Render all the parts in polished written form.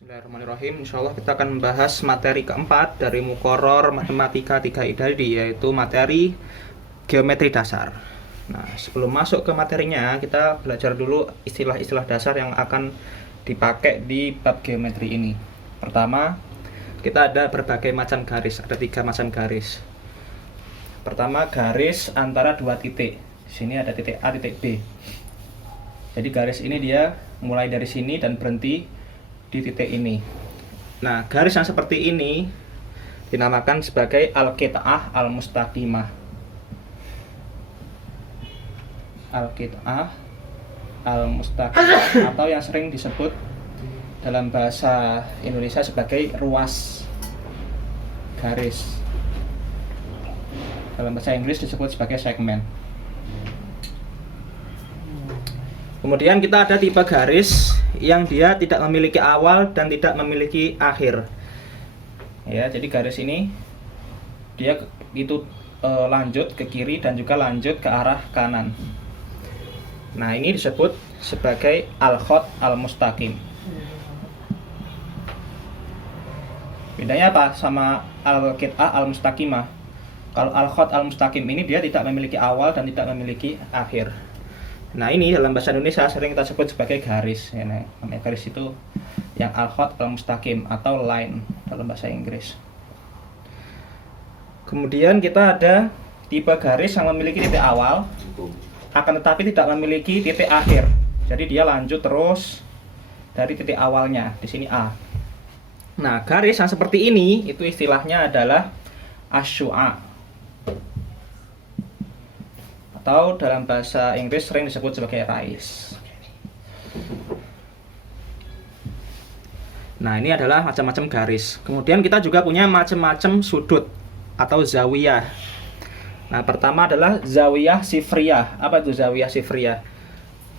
Bismillahirrahmanirrahim. Insyaallah kita akan membahas materi keempat dari Muqarrar Matematika 3 Idadi, yaitu materi geometri dasar. Nah, sebelum masuk ke materinya, kita belajar dulu istilah-istilah dasar yang akan dipakai di bab geometri ini. Pertama, kita ada berbagai macam garis, ada 3 macam garis. Pertama, garis antara 2 titik. Di sini ada titik A, titik B. Jadi garis ini dia mulai dari sini dan berhenti di titik ini. Nah, garis yang seperti ini dinamakan sebagai al-qit'ah al-mustaqimah. Al-qit'ah al-mustaqimah atau yang sering disebut dalam bahasa Indonesia sebagai ruas garis. Dalam bahasa Inggris disebut sebagai segmen. Kemudian kita ada tipe garis yang dia tidak memiliki awal dan tidak memiliki akhir. Ya, jadi garis ini dia itu lanjut ke kiri dan juga lanjut ke arah kanan. Nah, ini disebut sebagai al-khat al-mustaqim. Bedanya apa sama al-qit'ah al-mustaqimah? Kalau al-khat al-mustaqim ini dia tidak memiliki awal dan tidak memiliki akhir. Nah, ini dalam bahasa Indonesia sering kita sebut sebagai garis. Ya, namanya garis itu yang al-khat al-mustaqim atau line dalam bahasa Inggris. Kemudian kita ada tipe garis yang memiliki titik awal, akan tetapi tidak memiliki titik akhir. Jadi dia lanjut terus dari titik awalnya, di sini A. Nah, garis yang seperti ini itu istilahnya adalah asy-syu'a, atau dalam bahasa Inggris sering disebut sebagai rise. Nah, ini adalah macam-macam garis. Kemudian kita juga punya macam-macam sudut atau zawiyah. Nah, pertama adalah zawiyah sifriyah. Apa itu zawiyah sifriyah?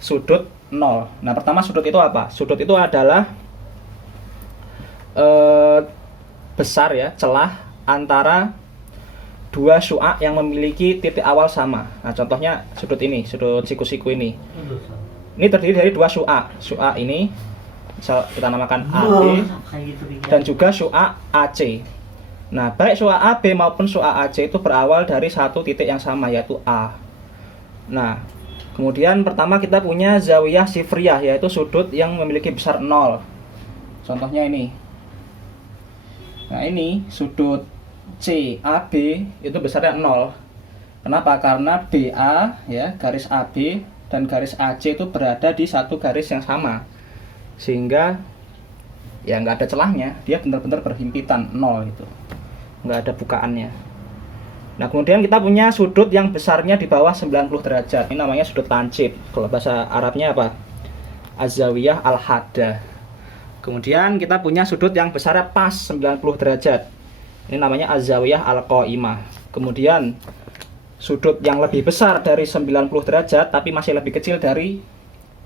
Sudut 0. Nah, pertama sudut itu apa? Sudut itu adalah besar ya, celah antara 2 syu'a yang memiliki titik awal sama. Nah, contohnya sudut ini, sudut siku-siku ini. Ini terdiri dari 2 syu'a. Syu'a ini kita namakan AB dan juga syu'a AC. Nah, baik syu'a AB maupun syu'a AC itu berawal dari satu titik yang sama, yaitu A. Nah, kemudian pertama kita punya zawiyah sifriyah, yaitu sudut yang memiliki besar 0. Contohnya ini. Nah, ini sudut CAB itu besarnya 0. Kenapa? Karena BA ya, garis AB dan garis AC itu berada di satu garis yang sama. Sehingga ya nggak ada celahnya, dia benar-benar berhimpitan 0 itu. Nggak ada bukaannya. Nah, kemudian kita punya sudut yang besarnya di bawah 90 derajat. Ini namanya sudut lancip. Kalau bahasa Arabnya apa? Az-zawiyah al-haddah. Kemudian kita punya sudut yang besarnya pas 90 derajat. Ini namanya az-zawiyah al-qaimah. Kemudian sudut yang lebih besar dari 90 derajat tapi masih lebih kecil dari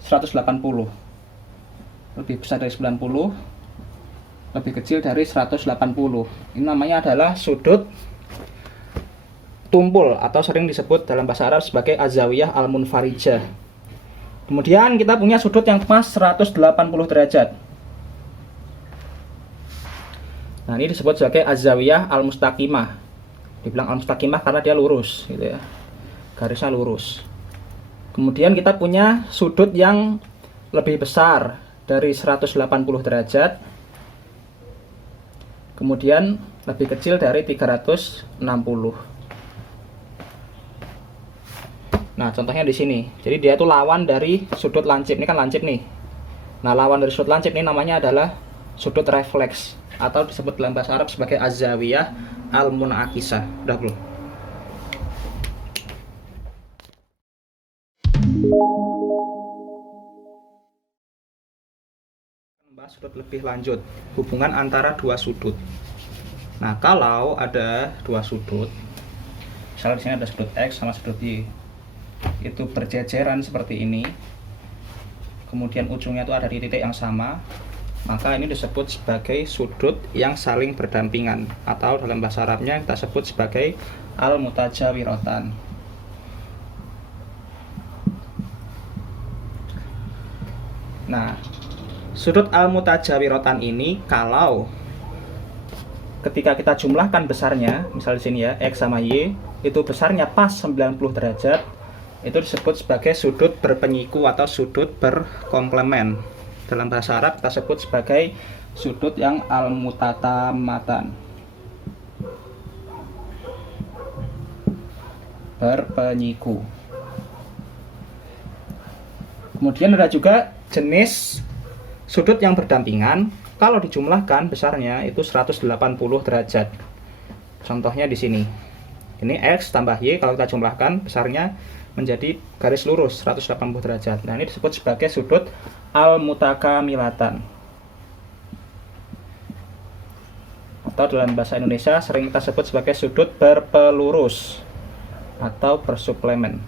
180. Lebih besar dari 90, lebih kecil dari 180. Ini namanya adalah sudut tumpul atau sering disebut dalam bahasa Arab sebagai az-zawiyah al-munfarijah. Kemudian kita punya sudut yang pas 180 derajat. Nah, ini disebut sebagai az-zawiyah al-mustaqimah. Dibilang al-mustaqimah karena dia lurus gitu ya. Garisnya lurus. Kemudian kita punya sudut yang lebih besar dari 180 derajat. Kemudian lebih kecil dari 360. Nah, contohnya di sini. Jadi dia itu lawan dari sudut lancip. Ini kan lancip nih. Nah, lawan dari sudut lancip ini namanya adalah sudut refleks atau disebut dalam bahasa Arab sebagai az-zawiyah al-munakisah. Udah belum? adalah sudut lebih lanjut, hubungan antara dua sudut. Nah, kalau ada dua sudut, misalnya di sini ada sudut X sama sudut Y, itu berjejeran seperti ini, kemudian ujungnya itu ada di titik yang sama, maka ini disebut sebagai sudut yang saling berdampingan, atau dalam bahasa Arabnya kita sebut sebagai al-mutajawiratan. Nah, sudut al-mutajawiratan ini kalau ketika kita jumlahkan besarnya, misal di sini ya, X sama Y, itu besarnya pas 90 derajat, itu disebut sebagai sudut berpenyiku atau sudut berkomplemen. Dalam bahasa Arab kita sebut sebagai sudut yang al-mutatamatan, berpenyiku. Kemudian ada juga jenis sudut yang berdampingan, kalau dijumlahkan besarnya itu 180 derajat. Contohnya di sini. Ini X tambah Y, kalau kita jumlahkan besarnya menjadi garis lurus 180 derajat. Nah, ini disebut sebagai sudut al-mutakamilatan. Atau dalam bahasa Indonesia sering kita sebut sebagai sudut berpelurus atau bersuplemen.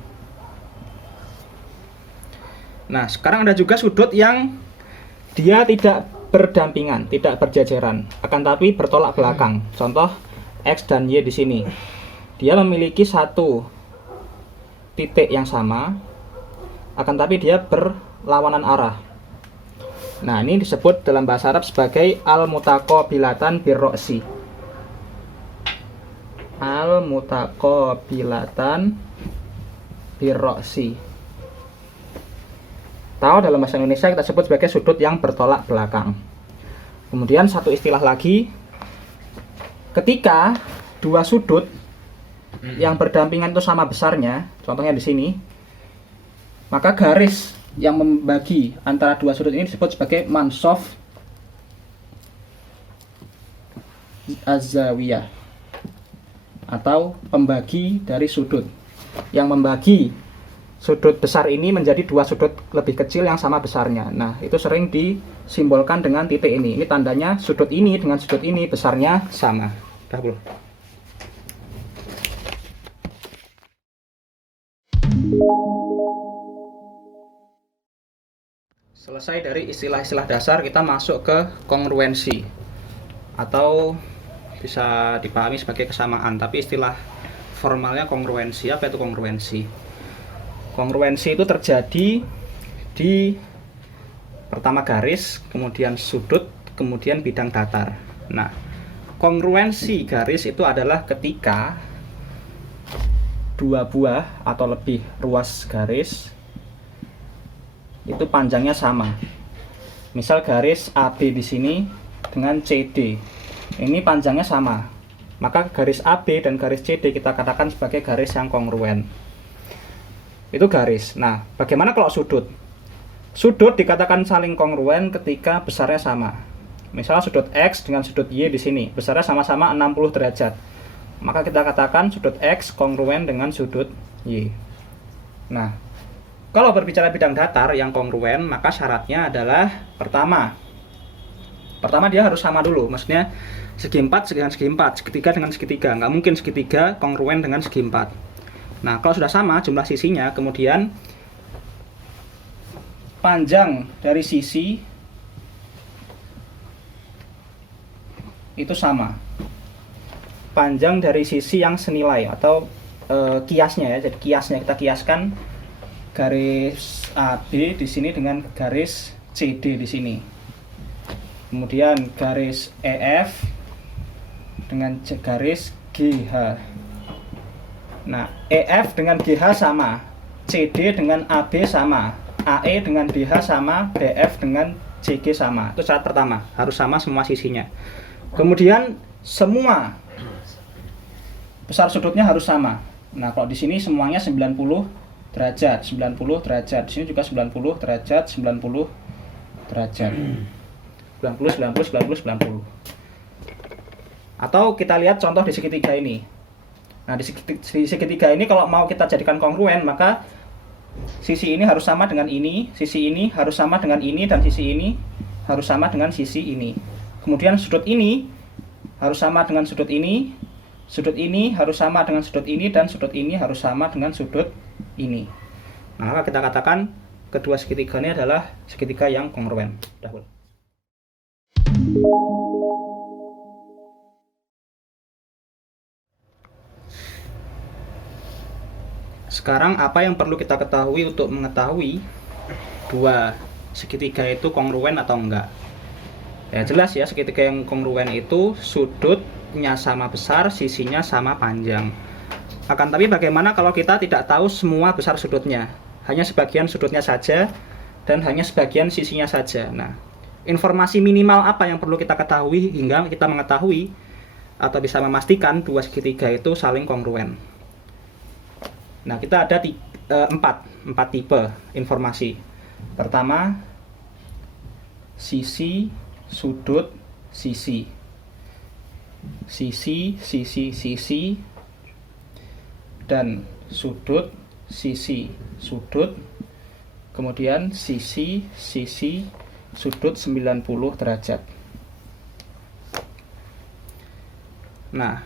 Nah, sekarang ada juga sudut yang dia tidak berdampingan, tidak berjajaran, akan tapi bertolak belakang. Contoh X dan Y di sini. Dia memiliki satu titik yang sama, akan tapi dia berlawanan arah. Nah, ini disebut dalam bahasa Arab sebagai al-mutaqabilatan birro'si. Al-mutaqabilatan birro'si. Atau dalam bahasa Indonesia kita sebut sebagai sudut yang bertolak belakang. Kemudian satu istilah lagi, ketika dua sudut yang berdampingan itu sama besarnya, contohnya di sini, maka garis yang membagi antara dua sudut ini disebut sebagai mansof az-zawiyah, atau pembagi dari sudut, yang membagi sudut besar ini menjadi dua sudut lebih kecil yang sama besarnya. Nah, itu sering disimbolkan dengan titik ini. Ini tandanya sudut ini dengan sudut ini besarnya sama. Dah belum? Selesai dari istilah-istilah dasar, kita masuk ke kongruensi, atau bisa dipahami sebagai kesamaan, tapi istilah formalnya kongruensi. Apa itu kongruensi? Kongruensi itu terjadi di pertama garis, kemudian sudut, kemudian bidang datar. Nah, kongruensi garis itu adalah ketika dua buah atau lebih ruas garis itu panjangnya sama. Misal garis AB di sini dengan CD, ini panjangnya sama, maka garis AB dan garis CD kita katakan sebagai garis yang kongruen. Itu garis. Nah, bagaimana kalau sudut? Sudut dikatakan saling kongruen ketika besarnya sama. Misalnya sudut X dengan sudut Y di sini, besarnya sama-sama 60 derajat. Maka kita katakan sudut X kongruen dengan sudut Y. Nah, kalau berbicara bidang datar yang kongruen, maka syaratnya adalah pertama dia harus sama dulu. Maksudnya segi 4 dengan segi 4, segitiga dengan segitiga. Nggak mungkin segitiga kongruen dengan segi 4. Nah, kalau sudah sama jumlah sisinya, kemudian panjang dari sisi itu sama. Panjang dari sisi yang senilai atau kiasnya ya. Jadi kiasnya kita kiaskan garis AB di sini dengan garis CD di sini. Kemudian garis EF dengan garis GH. Nah, EF dengan GH sama, CD dengan AB sama, AE dengan DH sama, BF dengan CG sama. Itu syarat pertama, harus sama semua sisinya. Kemudian semua besar sudutnya harus sama. Nah, kalau di sini semuanya 90 derajat, 90 derajat. Di sini juga 90 derajat, 90 derajat. 90, 90, 90, 90. Atau kita lihat contoh di segitiga ini. Nah, di segitiga ini kalau mau kita jadikan kongruen, maka sisi ini harus sama dengan ini, sisi ini harus sama dengan ini, dan sisi ini harus sama dengan sisi ini. Kemudian sudut ini harus sama dengan sudut ini. Sudut ini harus sama dengan sudut ini, dan sudut ini harus sama dengan sudut ini. Maka kita katakan kedua segitiga ini adalah segitiga yang kongruen. Dahulu. Sekarang apa yang perlu kita ketahui untuk mengetahui dua segitiga itu kongruen atau enggak? Ya jelas ya, segitiga yang kongruen itu sudutnya sama besar, sisinya sama panjang. Akan tapi bagaimana kalau kita tidak tahu semua besar sudutnya, hanya sebagian sudutnya saja dan hanya sebagian sisinya saja. Nah, informasi minimal apa yang perlu kita ketahui hingga kita mengetahui atau bisa memastikan dua segitiga itu saling kongruen? Nah, kita ada empat tipe informasi. Pertama, sisi, sudut, sisi. Sisi, dan sudut, sudut. Kemudian sisi, sudut 90 derajat. Nah,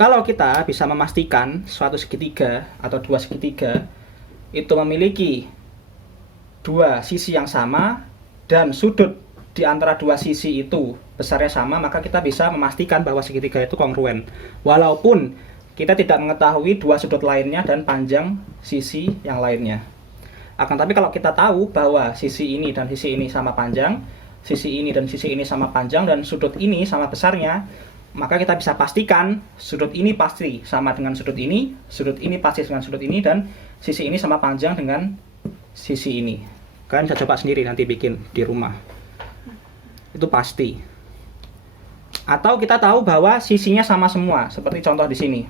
kalau kita bisa memastikan suatu segitiga atau dua segitiga itu memiliki dua sisi yang sama dan sudut di antara dua sisi itu besarnya sama, maka kita bisa memastikan bahwa segitiga itu kongruen. Walaupun kita tidak mengetahui dua sudut lainnya dan panjang sisi yang lainnya. Akan tapi kalau kita tahu bahwa sisi ini dan sisi ini sama panjang, sisi ini dan sisi ini sama panjang, dan sudut ini sama besarnya, maka kita bisa pastikan sudut ini pasti sama dengan sudut ini pasti dengan sudut ini, dan sisi ini sama panjang dengan sisi ini. Kalian bisa coba sendiri nanti bikin di rumah. Itu pasti. Atau kita tahu bahwa sisinya sama semua, seperti contoh di sini.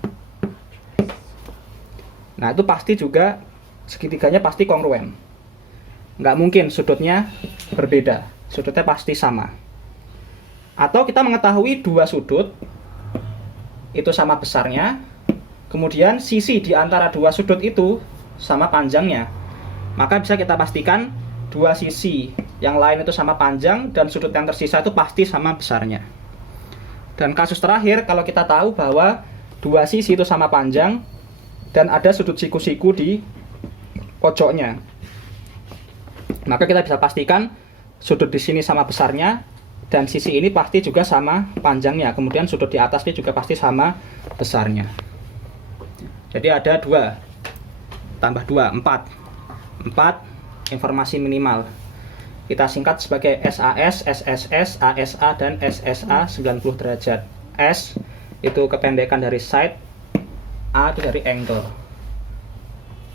Nah, itu pasti juga segitiganya pasti kongruen. Nggak mungkin sudutnya berbeda, sudutnya pasti sama. Atau kita mengetahui dua sudut itu sama besarnya, kemudian sisi di antara dua sudut itu sama panjangnya, maka bisa kita pastikan dua sisi yang lain itu sama panjang dan sudut yang tersisa itu pasti sama besarnya. Dan kasus terakhir, kalau kita tahu bahwa dua sisi itu sama panjang dan ada sudut siku-siku di pojoknya, maka kita bisa pastikan sudut di sini sama besarnya dan sisi ini pasti juga sama panjangnya. Kemudian sudut di atasnya juga pasti sama besarnya. Jadi ada 2 tambah 2, 4 informasi minimal. Kita singkat sebagai SAS, SSS, ASA, dan SSA 90 derajat. S itu kependekan dari side, A itu dari angle.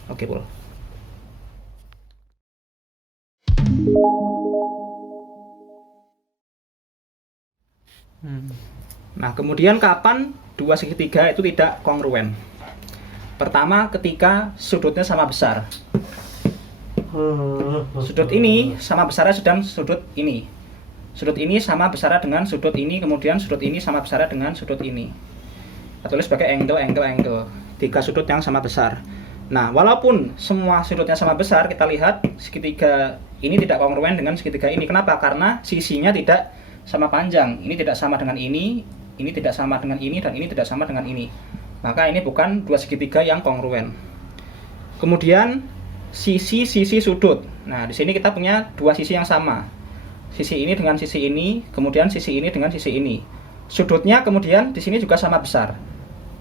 Oke, Pul. Nah, kemudian kapan dua segitiga itu tidak kongruen? Pertama, ketika sudutnya sama besar. Sudut ini sama besarnya sedang sudut ini. Sudut ini sama besarnya dengan sudut ini, kemudian sudut ini sama besarnya dengan sudut ini. Kita tulis sebagai angle. 3 sudut yang sama besar. Nah, walaupun semua sudutnya sama besar, kita lihat segitiga ini tidak kongruen dengan segitiga ini. Kenapa? Karena sisinya tidak sama panjang. Ini tidak sama dengan ini tidak sama dengan ini, dan ini tidak sama dengan ini. Maka ini bukan dua segitiga yang kongruen. Kemudian sisi sudut. Nah, di sini kita punya dua sisi yang sama. Sisi ini dengan sisi ini, kemudian sisi ini dengan sisi ini. Sudutnya kemudian di sini juga sama besar.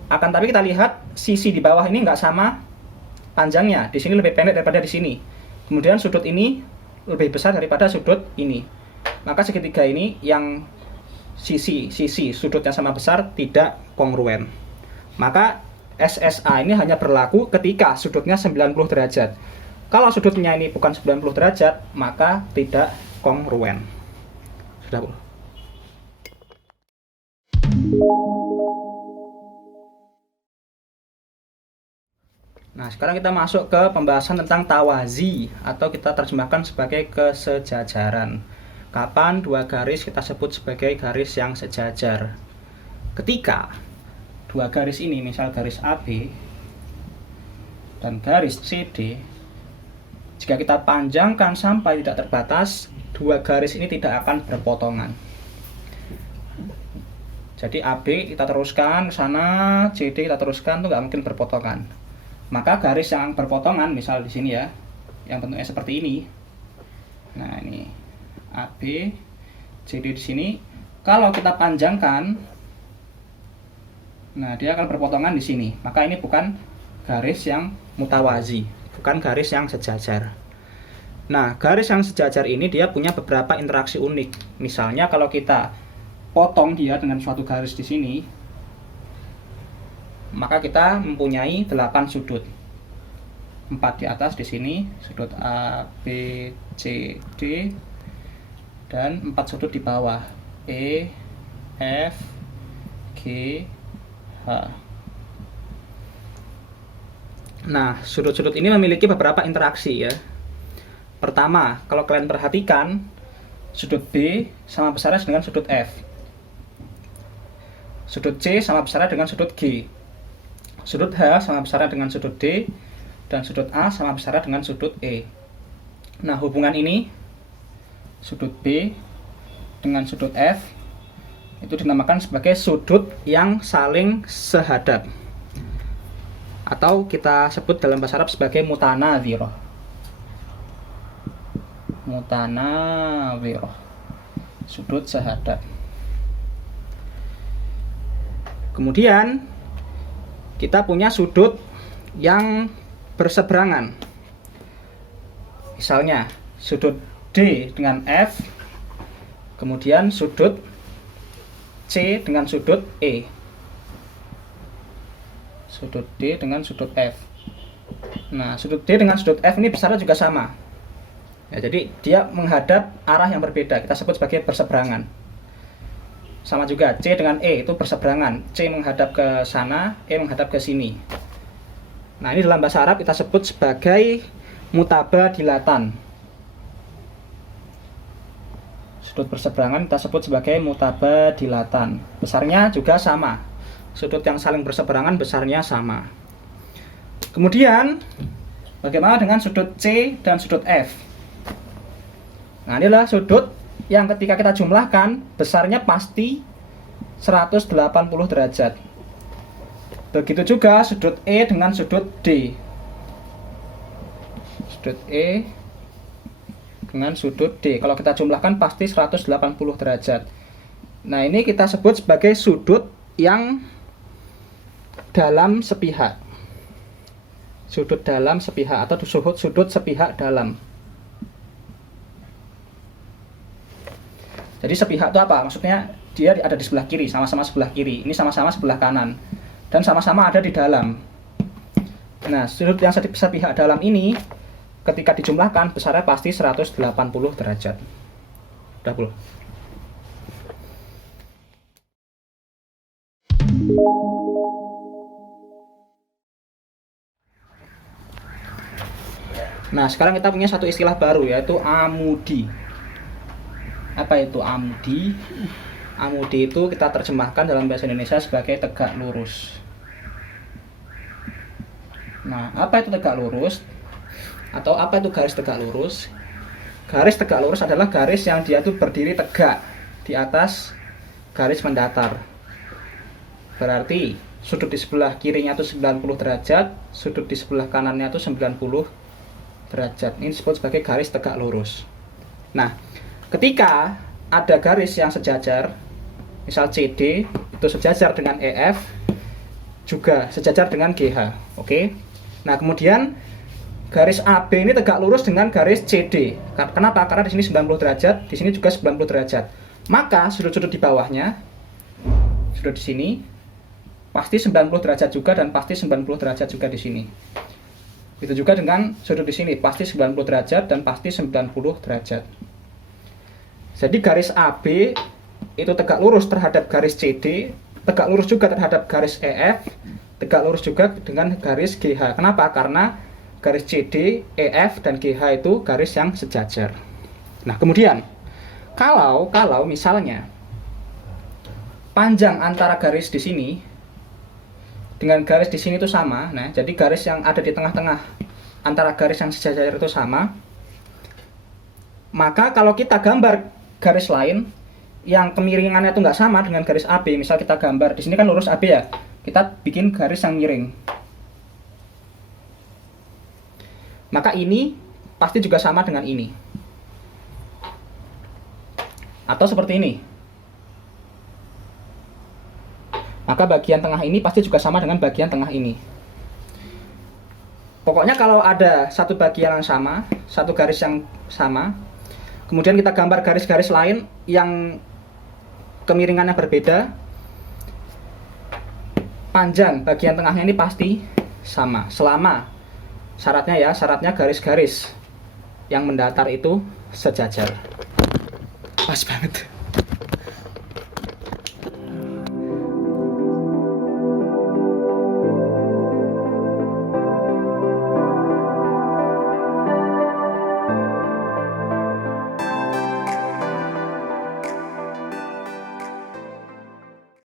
Akan tapi kita lihat sisi di bawah ini nggak sama panjangnya. Di sini lebih pendek daripada di sini. Kemudian sudut ini lebih besar daripada sudut ini. Maka segitiga ini yang sisi sudutnya sama besar tidak kongruen. Maka SSA ini hanya berlaku ketika sudutnya 90 derajat. Kalau sudutnya ini bukan 90 derajat, maka tidak kongruen. Sudah, Bu. Nah, sekarang kita masuk ke pembahasan tentang tawazi, atau kita terjemahkan sebagai kesejajaran. Kapan dua garis kita sebut sebagai garis yang sejajar? Ketika dua garis ini, misal garis AB dan garis CD, jika kita panjangkan sampai tidak terbatas, dua garis ini tidak akan berpotongan. Jadi AB kita teruskan ke sana, CD kita teruskan, itu nggak mungkin berpotongan. Maka garis yang berpotongan, misal di sini ya, yang bentuknya seperti ini. Nah ini AB, CD di sini. Kalau kita panjangkan, nah dia akan berpotongan di sini. Maka ini bukan garis yang mutawazi, bukan garis yang sejajar. Nah, garis yang sejajar ini dia punya beberapa interaksi unik. Misalnya kalau kita potong dia dengan suatu garis di sini, maka kita mempunyai 8 sudut. 4 di atas di sini, sudut A, B, C, D, dan 4 sudut di bawah, E, F, G, H. Nah, sudut-sudut ini memiliki beberapa interaksi ya. Pertama, kalau kalian perhatikan, sudut B sama besarnya dengan sudut F. Sudut C sama besarnya dengan sudut G. Sudut H sama besarnya dengan sudut D. Dan sudut A sama besarnya dengan sudut E. Nah, hubungan ini, sudut B dengan sudut F, itu dinamakan sebagai sudut yang saling sehadap. Atau kita sebut dalam bahasa Arab sebagai mutanadhirah. Mutanawirah, sudut sehadap. Kemudian kita punya sudut yang berseberangan. Misalnya sudut D dengan F, kemudian sudut C dengan sudut E. Sudut D dengan sudut F. Nah, sudut D dengan sudut F ini besarnya juga sama. Ya, jadi dia menghadap arah yang berbeda, kita sebut sebagai berseberangan. Sama juga C dengan E itu berseberangan, C menghadap ke sana, E menghadap ke sini. Nah, ini dalam bahasa Arab kita sebut sebagai mutabadilatan. Sudut berseberangan kita sebut sebagai mutabadilatan. Besarnya juga sama, sudut yang saling berseberangan besarnya sama. Kemudian bagaimana dengan sudut C dan sudut F? Nah, ini adalah sudut yang ketika kita jumlahkan besarnya pasti 180 derajat. Begitu juga sudut E dengan sudut D. Sudut E dengan sudut D. Kalau kita jumlahkan pasti 180 derajat. Nah, ini kita sebut sebagai sudut yang dalam sepihak. Sudut dalam sepihak atau sudut sepihak dalam. Jadi sepihak itu apa? Maksudnya dia ada di sebelah kiri, sama-sama sebelah kiri. Ini sama-sama sebelah kanan. Dan sama-sama ada di dalam. Nah, sudut yang sepihak dalam ini ketika dijumlahkan besarnya pasti 180 derajat. Udah belum? Nah, sekarang kita punya satu istilah baru, yaitu amudi. Apa itu amudi? Amudi itu kita terjemahkan dalam bahasa Indonesia sebagai tegak lurus. Nah, apa itu tegak lurus? Atau apa itu garis tegak lurus? Garis tegak lurus adalah garis yang dia itu berdiri tegak di atas garis mendatar. Berarti sudut di sebelah kirinya itu 90 derajat, sudut di sebelah kanannya itu 90 derajat. Ini disebut sebagai garis tegak lurus. Nah, ketika ada garis yang sejajar, misal CD itu sejajar dengan EF, juga sejajar dengan GH. Oke. Nah, kemudian garis AB ini tegak lurus dengan garis CD. Kenapa? Karena di sini 90 derajat, di sini juga 90 derajat. Maka sudut-sudut di bawahnya, sudut di sini pasti 90 derajat juga dan pasti 90 derajat juga di sini. Itu juga dengan sudut di sini, pasti 90 derajat dan pasti 90 derajat. Jadi garis AB itu tegak lurus terhadap garis CD, tegak lurus juga terhadap garis EF, tegak lurus juga dengan garis GH. Kenapa? Karena garis CD, EF, dan GH itu garis yang sejajar. Nah, kemudian kalau misalnya panjang antara garis di sini dengan garis di sini itu sama, nah jadi garis yang ada di tengah-tengah antara garis yang sejajar itu sama, Maka kalau kita gambar garis lain yang kemiringannya itu nggak sama dengan garis AB, misal kita gambar di sini kan lurus AB ya, kita bikin garis yang miring. Maka ini pasti juga sama dengan ini. Atau seperti ini. Maka bagian tengah ini pasti juga sama dengan bagian tengah ini. Pokoknya kalau ada satu bagian yang sama, satu garis yang sama, kemudian kita gambar garis-garis lain yang kemiringannya berbeda, panjang bagian tengahnya ini pasti sama. Selama syaratnya garis-garis yang mendatar itu sejajar. Pas banget.